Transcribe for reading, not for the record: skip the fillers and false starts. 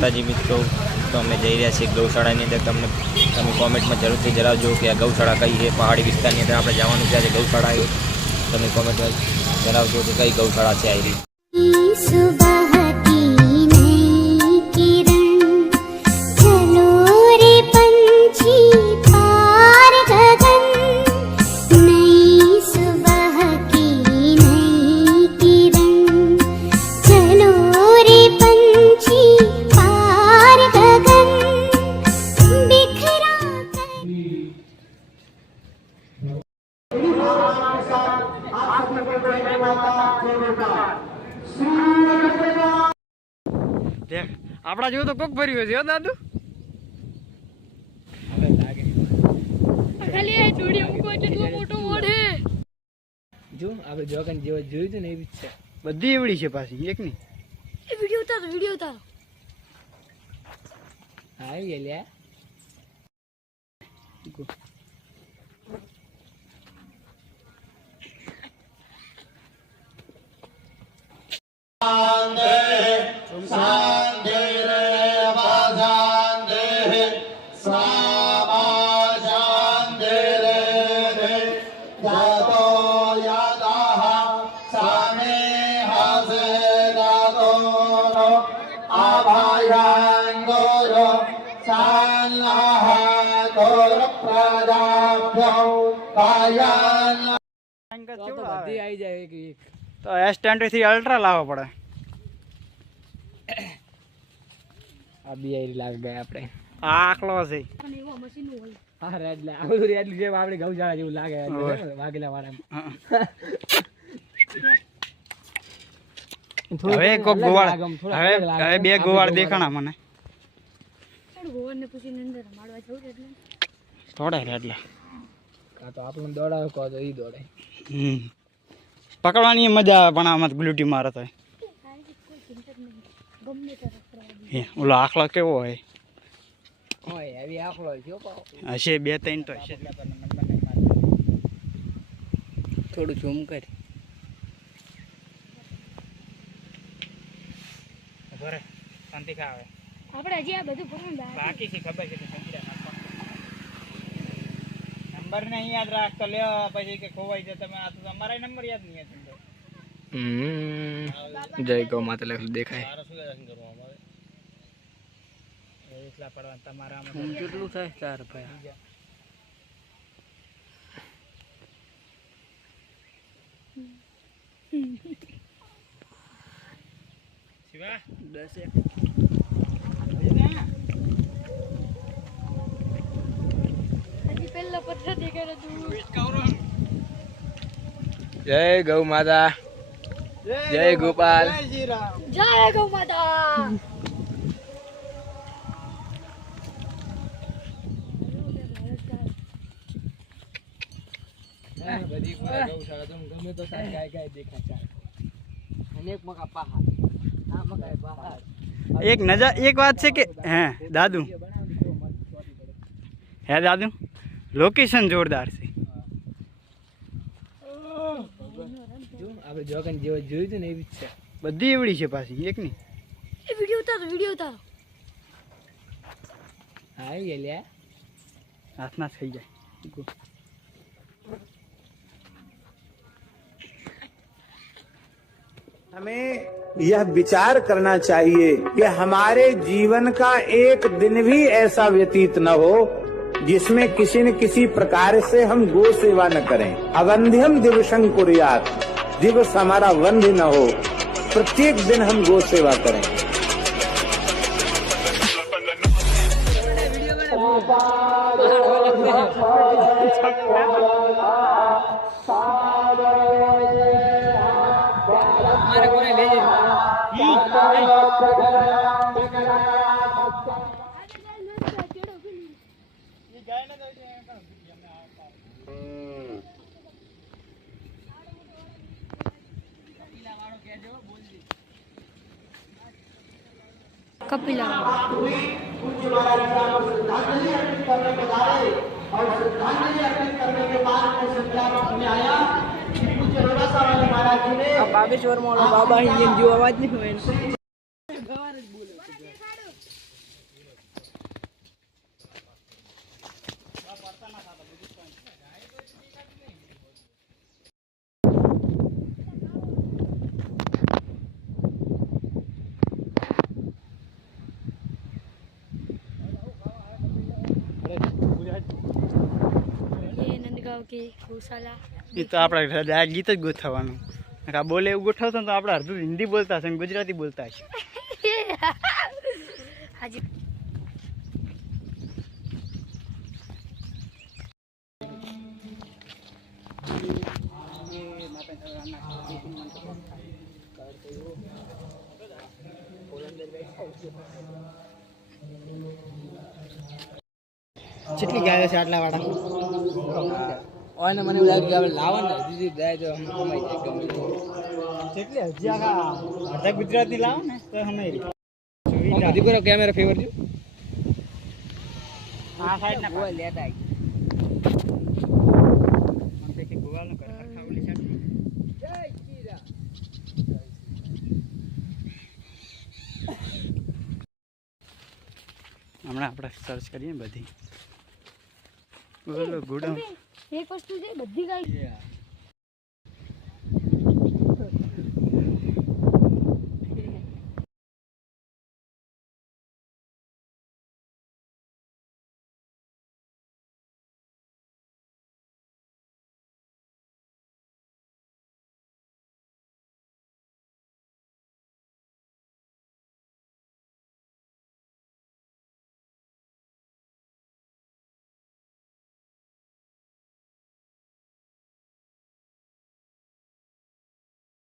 માતાજી મિત્રો, તો અમે જઈ રહ્યા છીએ ગૌશાળાની અંદર. તમે કોમેન્ટમાં જરૂરથી જણાવજો કે આ ગૌશાળા કઈ છે. પહાડી વિસ્તારની અંદર આપણે જવાનું છે આજે ગૌશાળા એ. તમે કોમેન્ટમાં જણાવજો કે કઈ ગૌશાળા છે આ રહી. આપડા જેવું તો કોક ભર્યું છે દાદુ. ખાલી આ જોડી મૂકો કેટલો મોટો મોઢે. જો આપણે જોગન જેવો જોયું હતું ને એવી જ છે. બધી એવડી છે પાછી એક ની. એ વિડિયો ઉતારો. હા આવી લે. તો S20 થી અલ્ટ્રા લાવવો પડે. આ બી લાગ ગયા આપણે. આખલો છે. હા રેડ લે. આ રેડ જે આપણે ગૌશાળા જેવું લાગે વાગેલા વાળા. હવે કોક ગોવાળ હવે બે ગોવાળ દેખાણા મને. ગોવાળને પૂછીને અંદર મારવા જવું એટલે દોડે રેડ લે. કા તો આપણને દોડાવે કો તો ઈ દોડે. પકડવાની મજા આવે પણ આમાં ગ્લુટી મારે તો. ઓલો આખલો કેવો હોય? એવી આખલો હશે 2-3 તો હશે. થોડું ઝૂમ કર. બરે શાંતિ ખાવે. આપણે હજી આ બધું ભણવાનું બાકી છે. ખબર છે નંબર ને યાદ રાખ તો લે. પછી કે ખોવાઈ જાય તમે. આ તો તમારા નંબર યાદ નહીં હતો. જય ગૌ માતા લખેલું દેખાય. એટલા પડવા તમારા કેટલું થાય 4 રૂપિયા. શિવા 10 પહેલા પત્ર દેખાડો તું. જય ગૌ માતા. જય ગોપાલ. જય ગૌ માતા. બધી ગૌશાળા તો ગમે તો સારી ગાય દેખાય છે. અને એક મકા પહાડ. આ મકા પહાડ. એક વાત છે કે હે દાદુ લોકેશન જોરદાર છે. આપણે જોગન જેવો જોયું હતું ને એવી જ છે. બધી એવડી છે પાછી એક ની. એ વિડિયો ઉતારો. હા આવી લે. હાથના થઈ જાય. हमें यह विचार करना चाहिए कि हमारे जीवन का एक दिन भी ऐसा व्यतीत न हो जिसमें किसी न किसी प्रकार से हम गो सेवा न करें. अवंध्यम दिवसं कुर्यात्. दिवस हमारा वंध्य न हो. प्रत्येक दिन हम गो सेवा करें. कपिला बागेश्वर में बाबा ही जो आवाज नहीं हुए ગૌશાલા એ તો આપણે આ ગીત જ ગોઠવવાનું. આ બોલે એવું ગોઠવતો ને તો આપણે અડધું હિન્દી બોલતા હશે ને ગુજરાતી બોલતા હશે. હાજી કેટલી ગાયો છે આટલા વાળા? ઓને મને એવું લાગે કે આપણે લાવો ને દીદી જાય તો આમ કમાઈ જાય ગમે તે. કેટલી હજી આખા અડધા ગુજરાતી લાવો ને તો સમય આમ હજી કરો કેમેરા ફેવર દો. આ સાઈડ ના ઓય લેતા આઈ. મને કે ગોવાળનો ઘર હરખા ઓલી સાઈડ. જય કીરા. હમણાં આપણે સર્ચ કરીએ બધી. બોલો ગુડમ એક વસ્તુ છે બધી ગાય